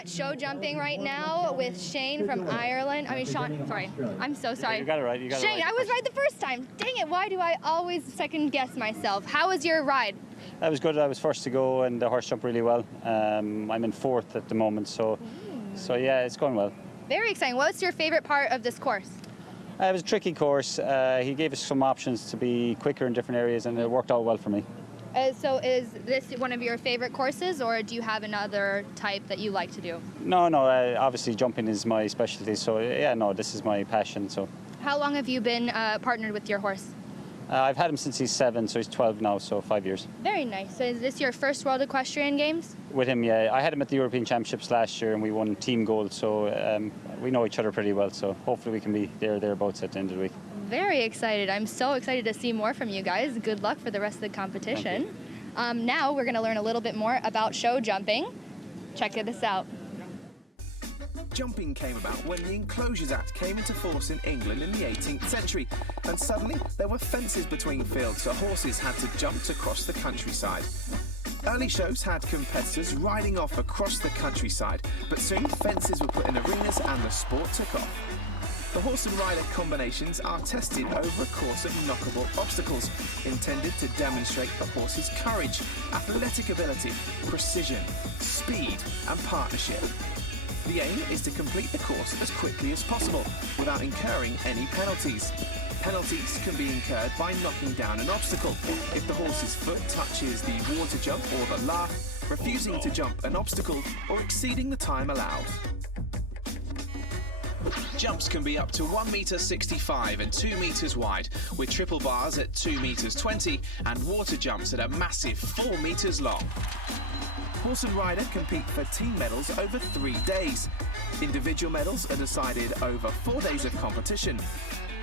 at Showjumping right now with Shane from Ireland. I mean, Sean, sorry. I'm so sorry. You got it right. Shane, I was right the first time. Dang it, why do I always second guess myself? How was your ride? That was good. I was first to go and the horse jumped really well. I'm in fourth at the moment, so yeah, it's going well. Very exciting. What's your favorite part of this course? It was a tricky course. He gave us some options to be quicker in different areas, and it worked out well for me. So is this one of your favorite courses, or do you have another type that you like to do? No, obviously jumping is my specialty, so yeah, no, this is my passion. So. How long have you been partnered with your horse? I've had him since he's 7, so he's 12 now, so 5 years. Very nice. So is this your first World Equestrian Games? With him, yeah. I had him at the European Championships last year and we won team gold, so we know each other pretty well, so hopefully we can be thereabouts at the end of the week. Very excited. I'm so excited to see more from you guys. Good luck for the rest of the competition. Now we're going to learn a little bit more about show jumping. Check this out. Jumping came about when the Enclosures Act came into force in England in the 18th century, and suddenly there were fences between fields so horses had to jump to cross the countryside. Early shows had competitors riding off across the countryside, but soon fences were put in arenas and the sport took off. The horse and rider combinations are tested over a course of knockable obstacles, intended to demonstrate the horse's courage, athletic ability, precision, speed and partnership. The aim is to complete the course as quickly as possible without incurring any penalties. Penalties can be incurred by knocking down an obstacle if the horse's foot touches the water jump or the lath, refusing to jump an obstacle or exceeding the time allowed. Jumps can be up to 1.65 metres and 2 metres wide, with triple bars at 2.20 metres and water jumps at a massive 4 metres long. Horse and rider compete for team medals over 3 days. Individual medals are decided over 4 days of competition.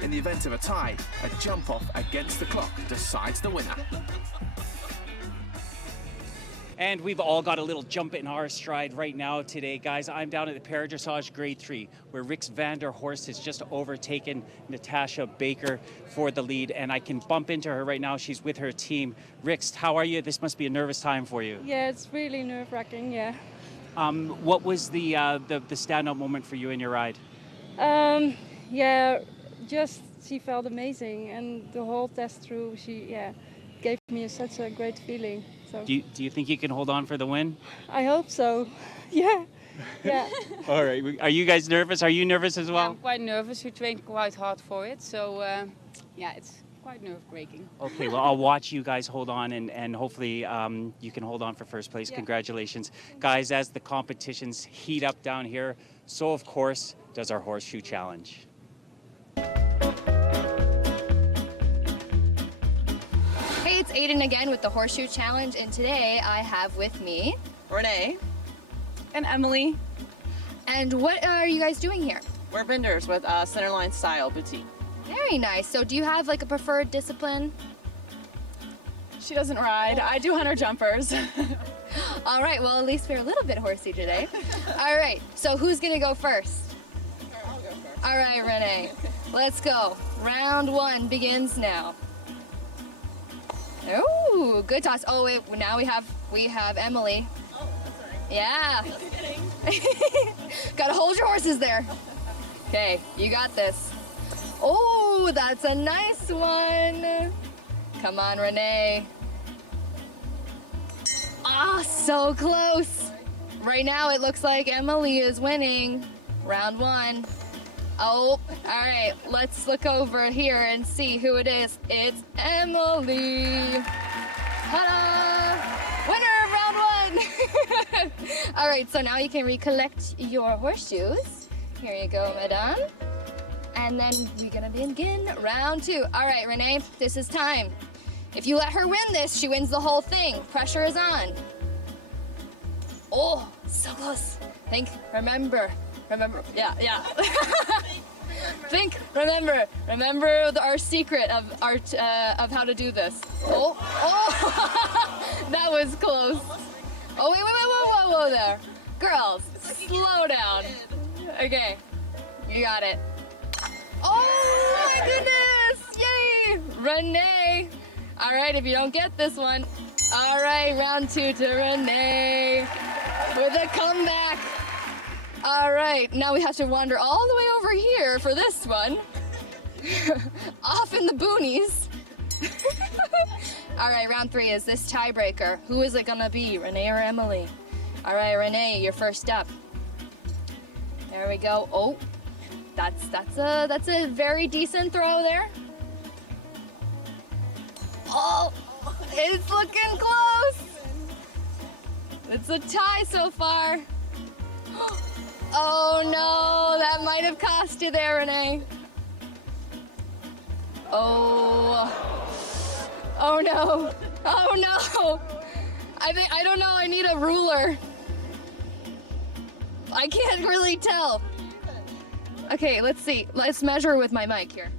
In the event of a tie, a jump off against the clock decides the winner. And we've all got a little jump in our stride right now today, guys. I'm down at the Para-Dressage Grade 3, where Rix van der Horst has just overtaken Natasha Baker for the lead, and I can bump into her right now. She's with her team. Rix, how are you? This must be a nervous time for you. Yeah, it's really nerve-wracking, yeah. What was the standout moment for you in your ride? Yeah, just she felt amazing, and the whole test through, she gave me such a great feeling. So. Do you think you can hold on for the win? I hope so. Yeah. All right. Are you guys nervous? Are you nervous as well? I'm quite nervous. We trained quite hard for it, so yeah, it's quite nerve-breaking. Okay. Well, I'll watch you guys hold on, and hopefully you can hold on for first place. Yeah. Congratulations, guys! As the competitions heat up down here, so of course does our Horseshoe Challenge. It's Ayden again with the Horseshoe Challenge, and today I have with me Renee and Emily. And what are you guys doing here? We're vendors with Centerline Style Boutique. Very nice. So do you have like a preferred discipline? She doesn't ride. I do hunter jumpers. All right, well, at least we're a little bit horsey today. All right, so who's gonna go first? I'll go first. All right, Renee, let's go. Round 1 begins now. Ooh, good toss. Oh wait, now we have Emily. Oh, that's all right. Yeah. Just kidding. Gotta hold your horses there. Okay, you got this. Oh, that's a nice one. Come on, Renee. Ah, so close. Right now it looks like Emily is winning. Round 1. Oh, all right, let's look over here and see who it is. It's Emily. Ta-da! Winner of round 1. All right, so now you can recollect your horseshoes. Here you go, madame. And then we're gonna begin round 2. All right, Renee, this is time. If you let her win this, she wins the whole thing. Pressure is on. Oh, so close. Think, remember, yeah. Think, remember our secret of of how to do this. Oh, that was close. Oh, wait, whoa there. Girls, slow down. Okay, you got it. Oh my goodness, yay, Renee. All right, if you don't get this one, all right, round 2 to Renee with a comeback. All right, now we have to wander all the way over here for this one. Off in the boonies. All right, round 3 is this tiebreaker. Who is it gonna be, Renee or Emily? All right, Renee, your first up. There we go. Oh, that's a very decent throw there. Oh, it's looking close. It's a tie so far. Oh no, that might have cost you there, Renee. Oh no. Oh no. I don't know, I need a ruler. I can't really tell. Okay, let's see. Let's measure with my mic here.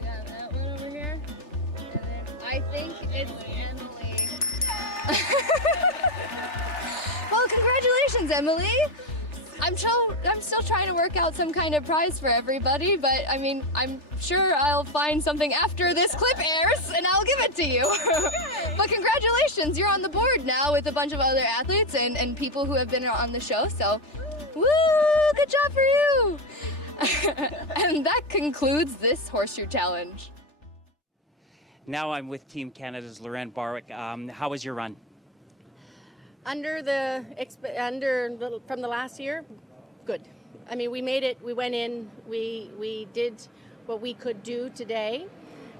We got that one over here. And then I think it's Emily. Well, congratulations, Emily. I'm still trying to work out some kind of prize for everybody, but I mean, I'm sure I'll find something after this clip airs and I'll give it to you. But congratulations, you're on the board now with a bunch of other athletes and people who have been on the show, so woo, good job for you. And that concludes this Horseshoe Challenge. Now I'm with Team Canada's Lorraine Barwick. How was your run? From the last year, good. I mean, we made it. We went in. We did what we could do today.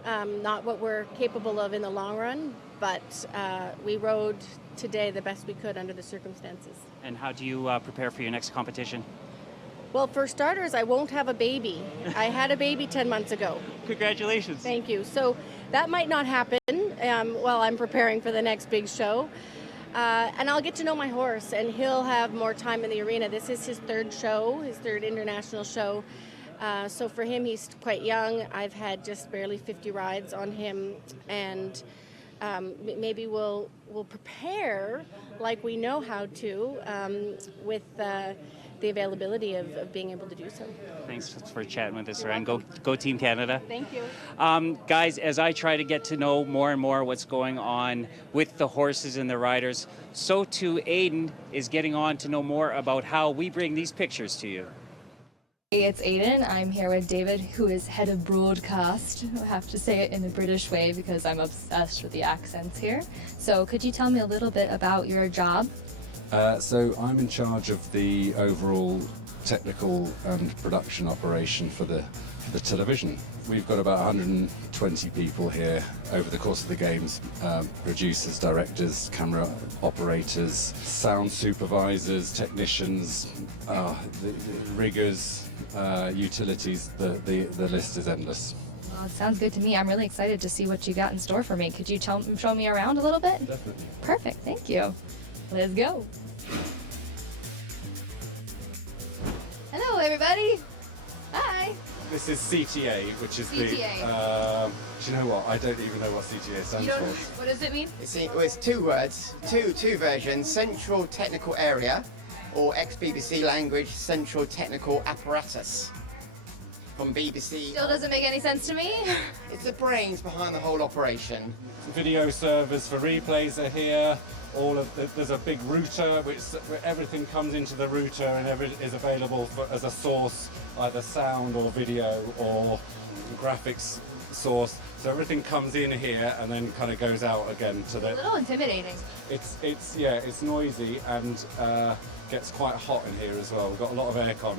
Not what we're capable of in the long run, but we rode today the best we could under the circumstances. And how do you prepare for your next competition? Well, for starters, I won't have a baby. I had a baby 10 months ago. Congratulations. Thank you. So that might not happen while I'm preparing for the next big show. And I'll get to know my horse, and he'll have more time in the arena. This is his third show, his third international show. So for him, he's quite young. I've had just barely 50 rides on him, and maybe we'll prepare like we know how to with the availability of being able to do so. Thanks for chatting with us, Lorraine. Go Team Canada. Thank you. Guys, as I try to get to know more and more what's going on with the horses and the riders, so too Ayden is getting on to know more about how we bring these pictures to you. Hey, it's Ayden. I'm here with David, who is head of broadcast. I have to say it in a British way because I'm obsessed with the accents here. So could you tell me a little bit about your job? So I'm in charge of the overall technical and production operation for the television. We've got about 120 people here over the course of the games, producers, directors, camera operators, sound supervisors, technicians, the riggers, utilities, the list is endless. Well, it sounds good to me. I'm really excited to see what you got in store for me. Could you show me around a little bit? Definitely. Perfect, thank you. Let's go. Hello, everybody. Hi. This is CTA, which is CTA. do you know what? I don't even know what CTA stands for. What does it mean? It's 2 words, two versions: Central Technical Area, or ex-BBC language, Central Technical Apparatus. From BBC. Still doesn't make any sense to me. It's the brains behind the whole operation. Video servers for replays are here. There's a big router where everything comes into the router and is available as a source, either sound or video or graphics source. So everything comes in here and then kind of goes out again to the. A little intimidating. It's noisy and gets quite hot in here as well. We've got a lot of aircon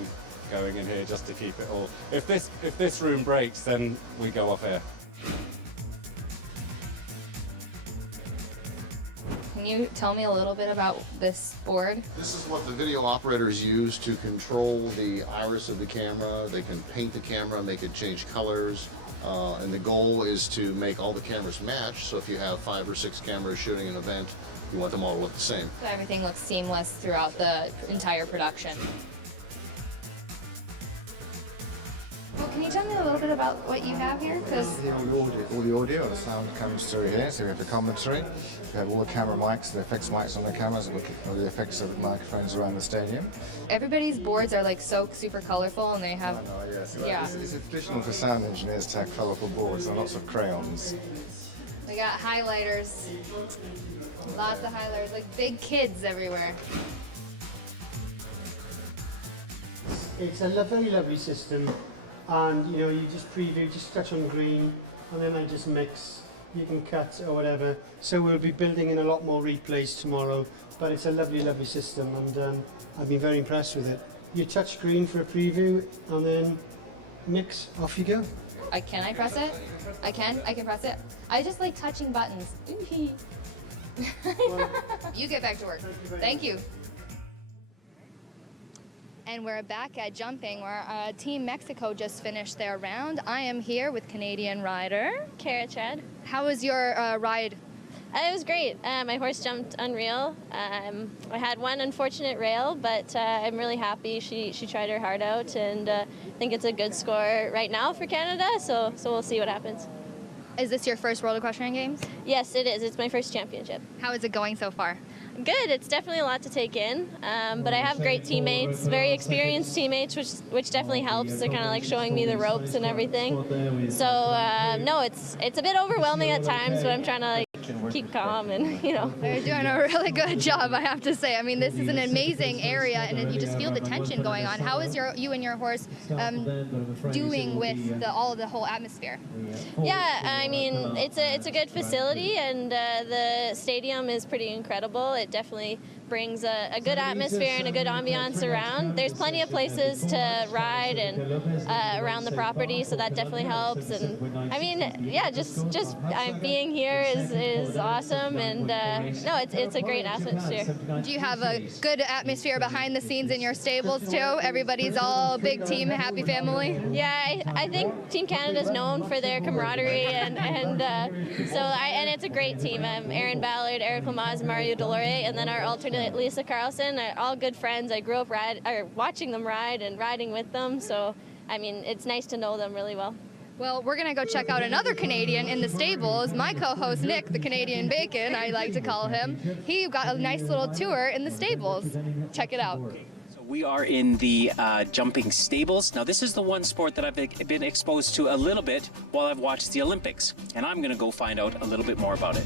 going in here just to keep it all. If this room breaks, then we go off air. Can you tell me a little bit about this board? This is what the video operators use to control the iris of the camera. They can paint the camera and they can change colors. And the goal is to make all the cameras match. So if you have 5 or 6 cameras shooting an event, you want them all to look the same. So everything looks seamless throughout the entire production. Well, can you tell me a little bit about what you have here? All the audio and the sound comes through here. So we have the commentary. We have all the camera mics, the effects mics on the cameras, all the effects of the microphones around the stadium. Everybody's boards are like so super colorful, and they have. I know, yes. Yeah. It's traditional for sound engineers to have colourful boards and lots of crayons. We got highlighters. Lots of highlighters, like big kids everywhere. It's a very lovely system, and you know, you just preview, just touch on green, and then I just mix. You can cut or whatever. So we'll be building in a lot more replays tomorrow, but it's a lovely, lovely system, and I've been very impressed with it. You touch green for a preview, and then mix, off you go. Can I press it? I can press it. I just like touching buttons. You get back to work. Thank you. And we're back at jumping where Team Mexico just finished their round. I am here with Canadian rider Kara Chad. How was your ride? It was great. My horse jumped unreal. I had one unfortunate rail, but I'm really happy she tried her heart out, and I think it's a good score right now for Canada, so we'll see what happens. Is this your first World Equestrian Games? Yes, it is. It's my first championship. How is it going so far? Good. It's definitely a lot to take in, but I have great teammates, very experienced teammates, which definitely helps. They're kind of like showing me the ropes and everything. So no, it's a bit overwhelming at times, but I'm trying to like keep calm and, you know. They're doing a really good job, I have to say. I mean, this is an amazing area, and you just feel the tension going on. How is you and your horse doing with the whole atmosphere? Yeah, I mean, it's a good facility, and the stadium is pretty incredible. It definitely brings a good atmosphere and a good ambiance around. There's plenty of places to ride and around the property, so that definitely helps. And I mean, yeah, just being here is awesome, and no, it's a great atmosphere. Do you have a good atmosphere behind the scenes in your stables too? Everybody's all big team, happy family. Yeah, I think Team Canada's known for their camaraderie, and it's a great team. Aaron Ballard, Eric Lamaze, and Mario Delore, and then our alternate Lisa Carlson are all good friends. I grew up watching them ride and riding with them, so I mean, it's nice to know them really well. Well, we're gonna go check out another Canadian in the stables. My co-host Nick, the Canadian Bacon, I like to call him. He got a nice little tour in the stables. Check it out. So we are in the jumping stables. Now this is the one sport that I've been exposed to a little bit while I've watched the Olympics, and I'm gonna go find out a little bit more about it.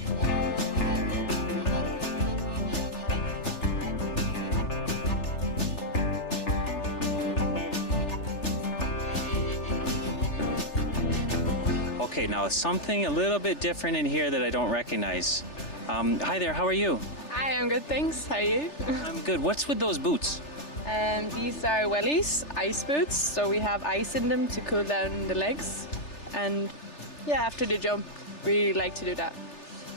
Okay, now something a little bit different in here that I don't recognize. Hi there, how are you? Hi, I'm good, thanks. How are you? I'm good. What's with those boots? These are wellies, ice boots, so we have ice in them to cool down the legs. And yeah, after the jump, we really like to do that.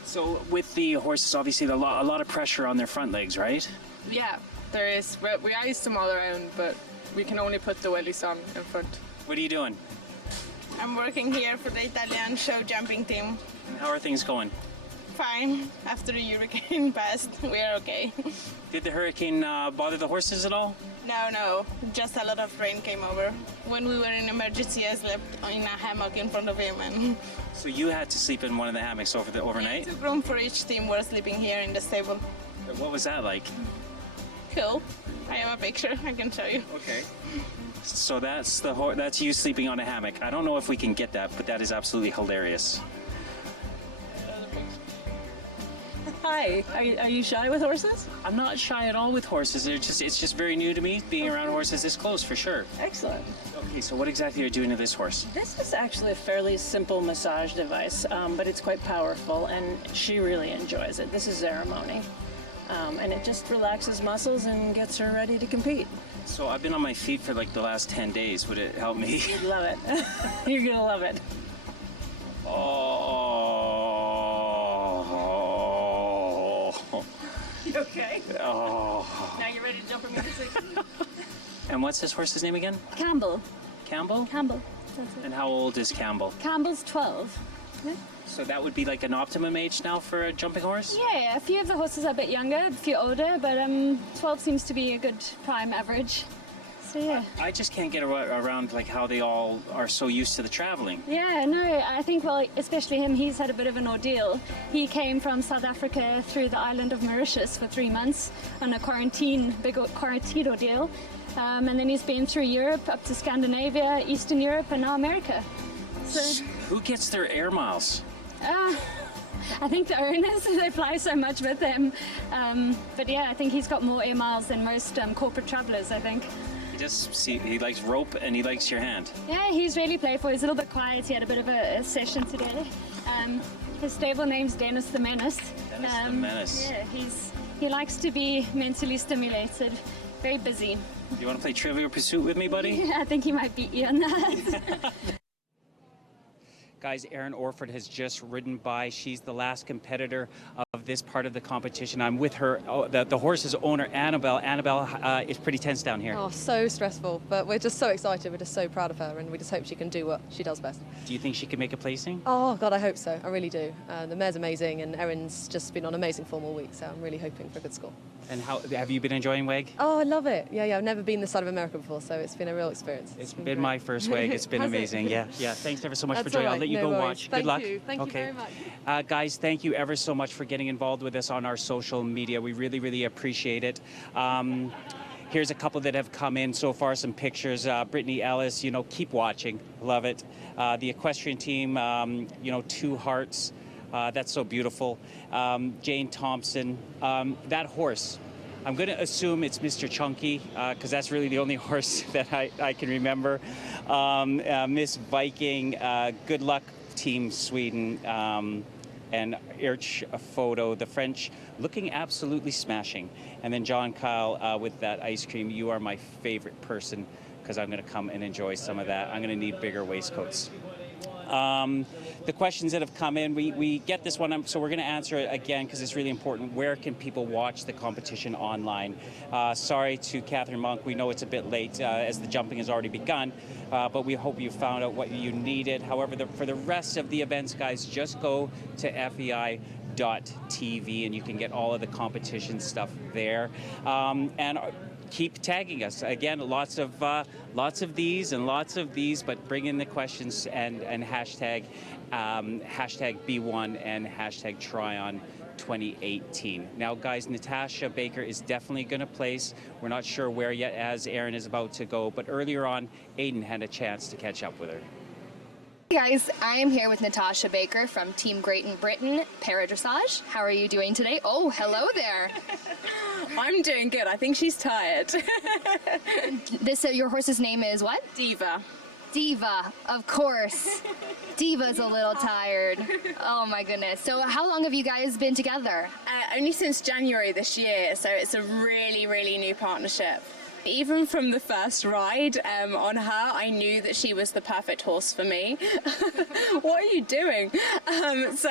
So with the horses, obviously a lot of pressure on their front legs, right? Yeah, there is. We ice them all around, but we can only put the wellies on in front. What are you doing? I'm working here for the Italian Showjumping team. How are things going? Fine. After the hurricane passed, we're okay. Did the hurricane bother the horses at all? No. Just a lot of rain came over. When we were in emergency, I slept in a hammock in front of him. And so you had to sleep in one of the hammocks overnight? We took room for each team. We're sleeping here in the stable. What was that like? Cool. I have a picture. I can show you. Okay. So that's you sleeping on a hammock. I don't know if we can get that, but that is absolutely hilarious. Hi. Are you shy with horses? I'm not shy at all with horses. It's just very new to me being around horses this close, for sure. Excellent. Okay, so what exactly are you doing to this horse? This is actually a fairly simple massage device, but it's quite powerful, and she really enjoys it. This is ceremony. And it just relaxes muscles and gets her ready to compete. So I've been on my feet for like the last 10 days. Would it help me? You'd love it. You're gonna love it. Oh. You okay? Oh. Now you're ready to jump for me to see? And what's this horse's name again? Campbell. Campbell? Campbell. That's it. And how old is Campbell? Campbell's 12. Yeah. So that would be like an optimum age now for a jumping horse? Yeah, a few of the horses are a bit younger, a few older, but 12 seems to be a good prime average. So yeah. I just can't get around like how they all are so used to the traveling. Yeah, no, I think, well, especially him, he's had a bit of an ordeal. He came from South Africa through the island of Mauritius for 3 months on a big quarantine ordeal. And then he's been through Europe, up to Scandinavia, Eastern Europe, and now America. So, who gets their air miles? I think the owners, they fly so much with them. But yeah, I think he's got more air miles than most corporate travelers, I think. He likes rope and he likes your hand. Yeah, he's really playful. He's a little bit quiet. He had a bit of a session today. His stable name's Dennis the Menace. Dennis the Menace. Yeah, he likes to be mentally stimulated. Very busy. You want to play Trivial Pursuit with me, buddy? I think he might beat you on that. Guys, Erin Orford has just ridden by. She's the last competitor of this part of the competition. I'm with her, the horse's owner, Annabelle. Annabelle, it's pretty tense down here. Oh, so stressful, but we're just so excited. We're just so proud of her, and we just hope she can do what she does best. Do you think she can make a placing? Oh, God, I hope so. I really do. The mare's amazing, and Erin's just been on amazing form all week, so I'm really hoping for a good score. And how have you been enjoying WEG? Oh, I love it. Yeah, I've never been this side of America before, so it's been a real experience. It's been my first WEG. It's been amazing. Yeah. Thanks ever so much for That's joining. all I'll right. let you No go worries. watch. Thank Good luck. you. Thank you very much. Guys, thank you ever so much for getting involved with us on our social media. We really, really appreciate it. Here's a couple that have come in so far, some pictures. Brittany Ellis, keep watching. Love it. The equestrian team, 2 hearts. That's so beautiful. Jane Thompson. That horse. I'm going to assume it's Mr. Chunky because that's really the only horse that I can remember. Miss Viking, good luck, Team Sweden, and Irch Photo, the French, looking absolutely smashing. And then John Kyle with that ice cream. You are my favorite person because I'm going to come and enjoy some of that. I'm going to need bigger waistcoats. The questions that have come in, we get this one, so we're going to answer it again because it's really important. Where can people watch the competition online? Sorry to Catherine Monk, we know it's a bit late as the jumping has already begun, but we hope you found out what you needed. However, for the rest of the events, guys, just go to FEI.TV and you can get all of the competition stuff there. And keep tagging us. Again, lots of these and lots of these, but bring in the questions and hashtag B1 and hashtag Tryon 2018. Now, guys, Natasha Baker is definitely going to place. We're not sure where yet as Erin is about to go, but earlier on, Ayden had a chance to catch up with her. Hey guys, I am here with Natasha Baker from Team Great Britain Para-Dressage. How are you doing today? Oh, hello there. I'm doing good. I think she's tired. Your horse's name is what? Diva. Diva, of course. Diva's a little tired. Oh my goodness. So how long have you guys been together? Only since January this year, so it's a really, really new partnership. Even from the first ride on her, I knew that she was the perfect horse for me. What are you doing? So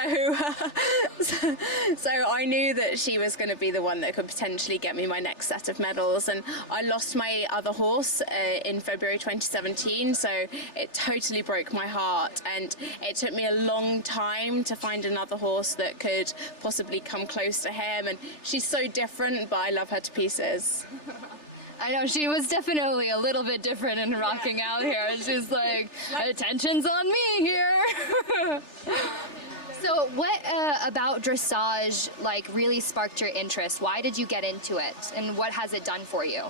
I knew that she was going to be the one that could potentially get me my next set of medals. And I lost my other horse in February 2017, so it totally broke my heart. And it took me a long time to find another horse that could possibly come close to him. And she's so different, but I love her to pieces. I know, she was definitely a little bit different in rocking out here. She's like, attention's on me here. So what about dressage really sparked your interest? Why did you get into it? And what has it done for you?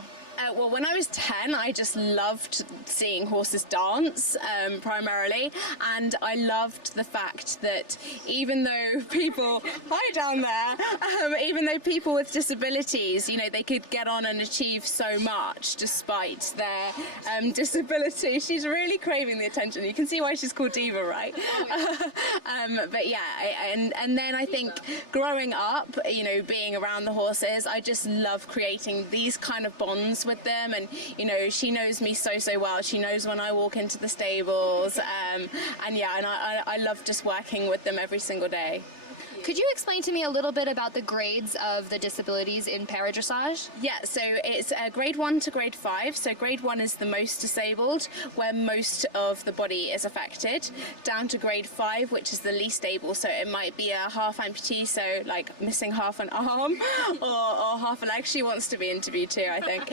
Well, when I was 10, I just loved seeing horses dance, primarily, and I loved the fact that even though people, hi down there, even though people with disabilities, they could get on and achieve so much despite their disability. She's really craving the attention. You can see why she's called Diva, right? But yeah, and then I think growing up, being around the horses, I just love creating these kind of bonds with them, and she knows me so well. She knows when I walk into the stables, and I love just working with them every single day. Could you explain to me a little bit about the grades of the disabilities in para-dressage? Yeah, so it's grade 1 to grade 5. So grade 1 is the most disabled, where most of the body is affected, down to grade 5, which is the least able. So it might be a half amputee, so like missing half an arm or half a leg. She wants to be interviewed too, I think.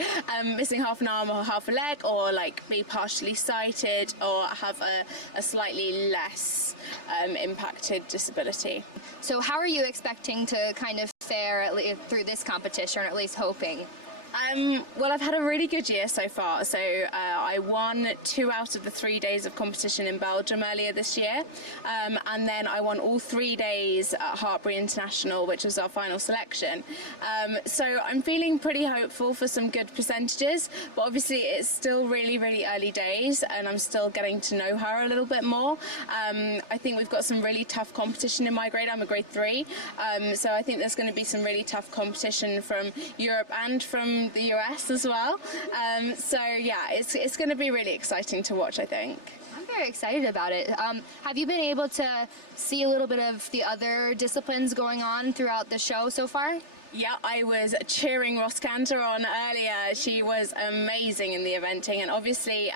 Missing half an arm or half a leg, or like be partially sighted, or have a slightly less impacted disability. So how are you expecting to kind of fare through this competition, or at least hoping? Well, I've had a really good year so far. So I won 2 out of the 3 days of competition in Belgium earlier this year. And then I won all 3 days at Hartbury International, which was our final selection. So I'm feeling pretty hopeful for some good percentages, but obviously it's still really, really early days and I'm still getting to know her a little bit more. I think we've got some really tough competition in my grade. I'm a grade 3. So I think there's going to be some really tough competition from Europe and from the US as well. So yeah, it's going to be really exciting to watch, I think. I'm very excited about it. Have you been able to see a little bit of the other disciplines going on throughout the show so far? Yeah, I was cheering Ross Cantor on earlier. She was amazing in the eventing, and obviously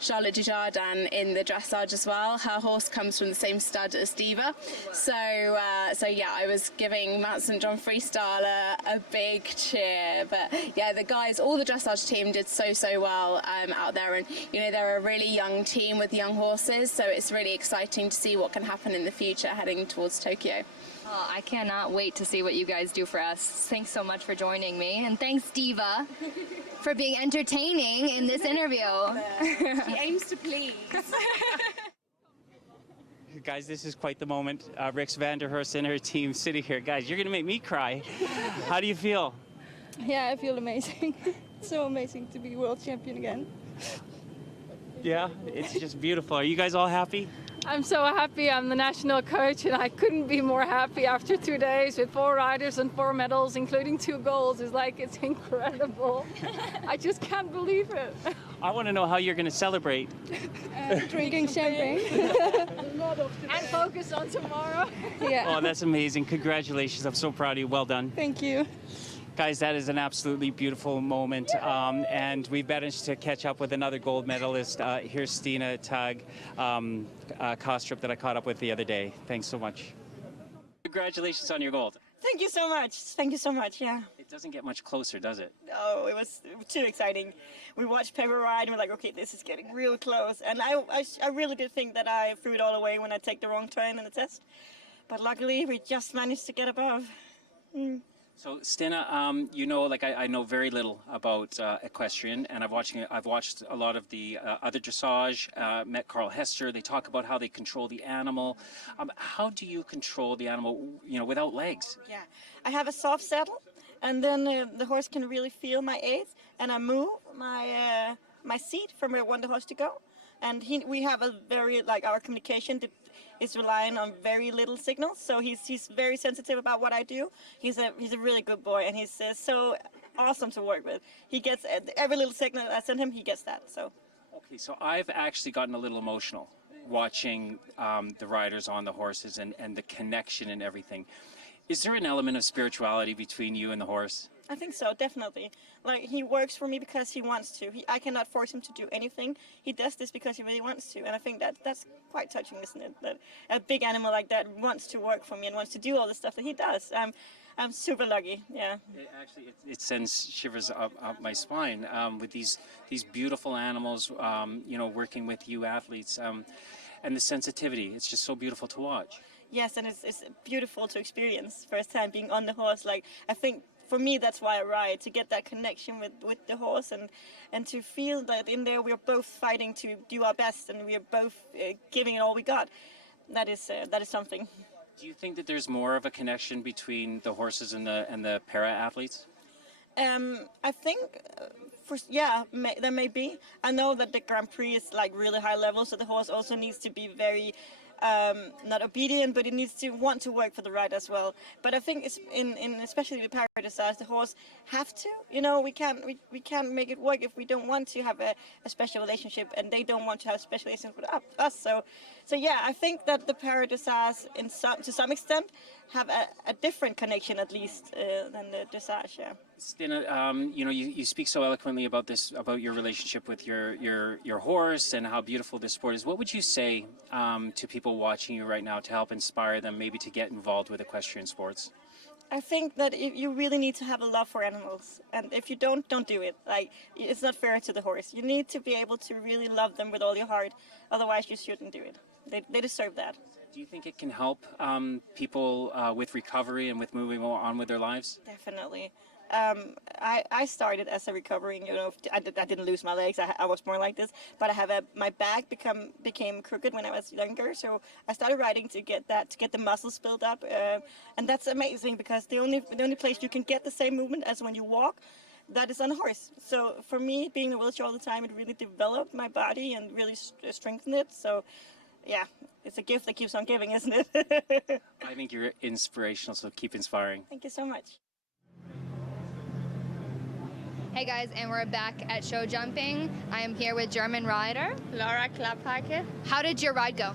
Charlotte Dujardin in the dressage as well. Her horse comes from the same stud as Diva, so yeah, I was giving Mount St John Freestyle a big cheer. But yeah, the guys, all the dressage team did so well out there, and you know they're a really young team with young horses, so it's really exciting to see what can happen in the future heading towards Tokyo. Oh, I cannot wait to see what you guys do for us. Thanks so much for joining me. And thanks, Diva, for being entertaining in this interview. She aims to please. Guys, this is quite the moment. Rix van der Horst and her team sitting here. Guys, you're going to make me cry. How do you feel? Yeah, I feel amazing. It's so amazing to be world champion again. Yeah, it's just beautiful. Are you guys all happy? I'm so happy. I'm the national coach and I couldn't be more happy after 2 days with 4 riders and 4 medals, including 2 golds. It's incredible. I just can't believe it. I want to know how you're going to celebrate. Drinking champagne. And focus on tomorrow. Yeah. Oh, that's amazing. Congratulations. I'm so proud of you. Well done. Thank you. Guys, that is an absolutely beautiful moment, and we've managed to catch up with another gold medalist. Here's Stina Tag Kostrup that I caught up with the other day. Thanks so much. Congratulations on your gold. Thank you so much. Thank you so much, yeah. It doesn't get much closer, does it? Oh, it was too exciting. We watched Pepper ride and we're like, okay, this is getting real close. And I really did think that I threw it all away when I take the wrong turn in the test. But luckily, we just managed to get above. So Stina, you know, like I know very little about equestrian, and I've watched a lot of the other dressage. Met Carl Hester. They talk about how they control the animal. How do you control the animal, you know, without legs? Yeah, I have a soft saddle, and then the horse can really feel my aids, and I move my my seat from where I want the horse to go. And we have a very, like, our communication is relying on very little signals, so he's very sensitive about what I do. He's a really good boy, and he's so awesome to work with. He gets every little signal I send him, he gets that. So. Okay, so I've actually gotten a little emotional watching the riders on the horses and the connection and everything. Is there an element of spirituality between you and the horse? I think so, definitely. Like, he works for me because he wants to. I cannot force him to do anything. He does this because he really wants to, and I think that's quite touching, isn't it? That a big animal like that wants to work for me and wants to do all the stuff that he does. I'm super lucky, yeah. It sends shivers up my spine with these beautiful animals, you know, working with you athletes, and the sensitivity. It's just so beautiful to watch. Yes, and it's beautiful to experience first time being on the horse. Like, I think for me that's why I ride, to get that connection with the horse and to feel that in there we're both fighting to do our best and we're both giving it all we got. That is something. Do you think that there's more of a connection between the horses and the para athletes? I think, there may be. I know that the Grand Prix is like really high level, so the horse also needs to be very not obedient, but it needs to want to work for the ride as well. But I think it's in especially with Para-Dressage, the horse have to. You know, we can't make it work if we don't want to have a special relationship, and they don't want to have a special relationship with us. So yeah, I think that the Para-Dressage to some extent have a different connection at least than the dressage. Yeah. Stina, you know, you speak so eloquently about this, about your relationship with your horse and how beautiful this sport is. What would you say to people watching you right now to help inspire them maybe to get involved with equestrian sports? I think that you really need to have a love for animals, and if you don't do it. Like, it's not fair to the horse. You need to be able to really love them with all your heart, otherwise you shouldn't do it. They deserve that. Do you think it can help people with recovery and with moving on with their lives? Definitely. I started as a recovering, I didn't lose my legs. I was more like this, but my back became crooked when I was younger. So I started riding to get the muscles built up, and that's amazing because the only place you can get the same movement as when you walk, that is on a horse. So for me, being in a wheelchair all the time, it really developed my body and really strengthened it. So yeah, it's a gift that keeps on giving, isn't it? I think you're inspirational, so keep inspiring. Thank you so much. Hey guys, and we're back at Showjumping. I am here with German rider Laura Klapphake. How did your ride go?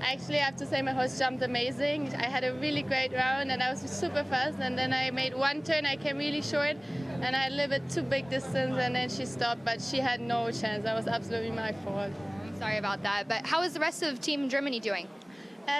Actually, I have to say my horse jumped amazing. I had a really great round and I was super fast, and then I made one turn, I came really short and I had a little bit too big distance, and then she stopped, but she had no chance. That was absolutely my fault. I'm sorry about that, but how is the rest of Team Germany doing?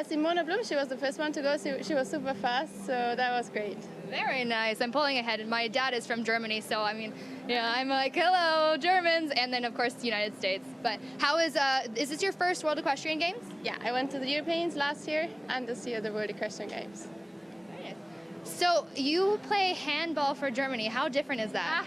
Simona Blum, she was the first one to go, so she was super fast, so that was great. Very nice. I'm pulling ahead, and my dad is from Germany, so I mean, yeah, I'm like, hello, Germans, and then of course the United States. But how is this your first World Equestrian Games? Yeah, I went to the Europeans last year and this year the World Equestrian Games. So you play handball for Germany. How different is that?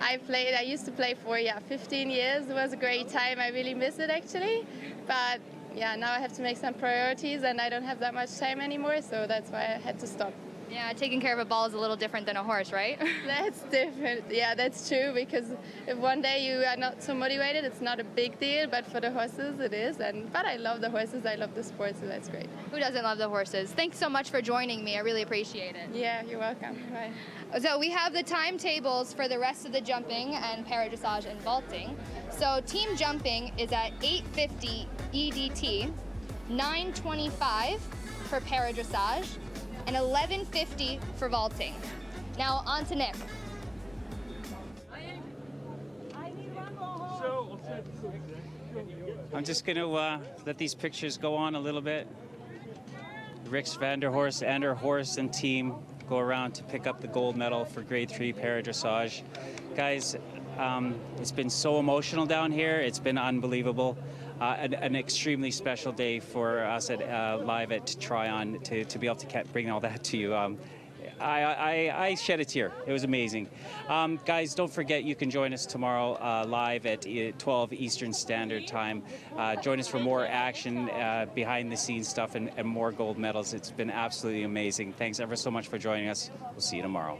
I used to play for 15 years. It was a great time. I really miss it actually, but yeah, now I have to make some priorities and I don't have that much time anymore, so that's why I had to stop. Yeah, taking care of a ball is a little different than a horse, right? That's different. Yeah, that's true, because if one day you are not so motivated, it's not a big deal, but for the horses it is. But I love the horses, I love the sport, so that's great. Who doesn't love the horses? Thanks so much for joining me. I really appreciate it. Yeah, you're welcome. Bye. So we have the timetables for the rest of the jumping and para-dressage and vaulting. So team jumping is at 850 EDT, 925 for para-dressage, and 1150 for vaulting. Now on to Nick. I'm just going to let these pictures go on a little bit. Rix van der Horst and her horse and team go around to pick up the gold medal for grade 3 para-dressage. Guys, it's been so emotional down here. It's been unbelievable. An extremely special day for us at live at Tryon to be able to bring all that to you. I shed a tear. It was amazing. Guys, don't forget you can join us tomorrow live at 12 Eastern Standard Time. Join us for more action, behind the scenes stuff, and more gold medals. It's been absolutely amazing. Thanks ever so much for joining us. We'll see you tomorrow.